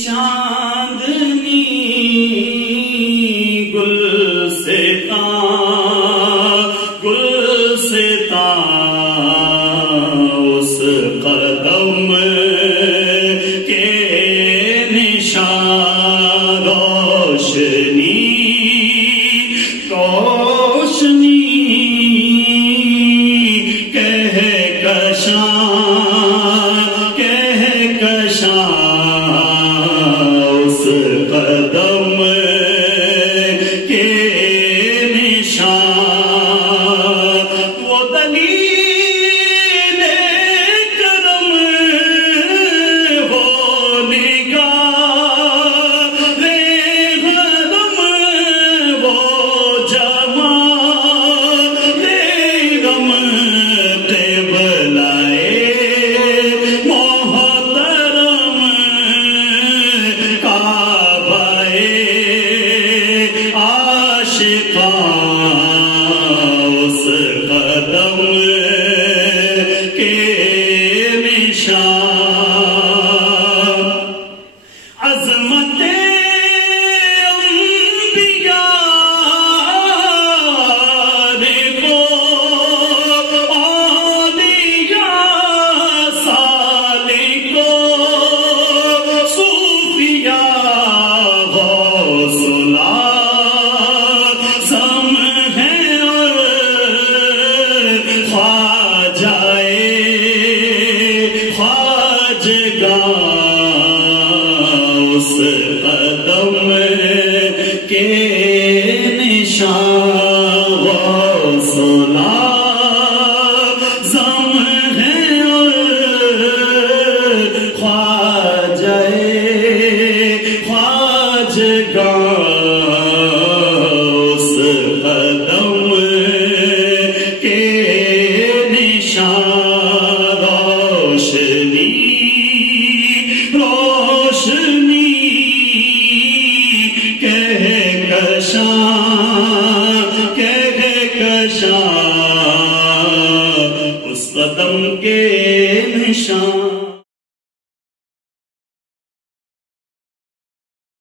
چاندنی گلستاں اس قدم کے نشان روشنی کہکشاں اس قدم کے نشان وہ دلیل کرم ہو نگاہ غم وہ جمال غم اس قدم کے نشان عظمت انبیاء دیکھو اولیاء سالکو صوفیاء غوث اس قدم کے نشان غوثنا زم ہے خواجہ اس قدم کے نشان روشنی کہکشاں اس قدم کے نشان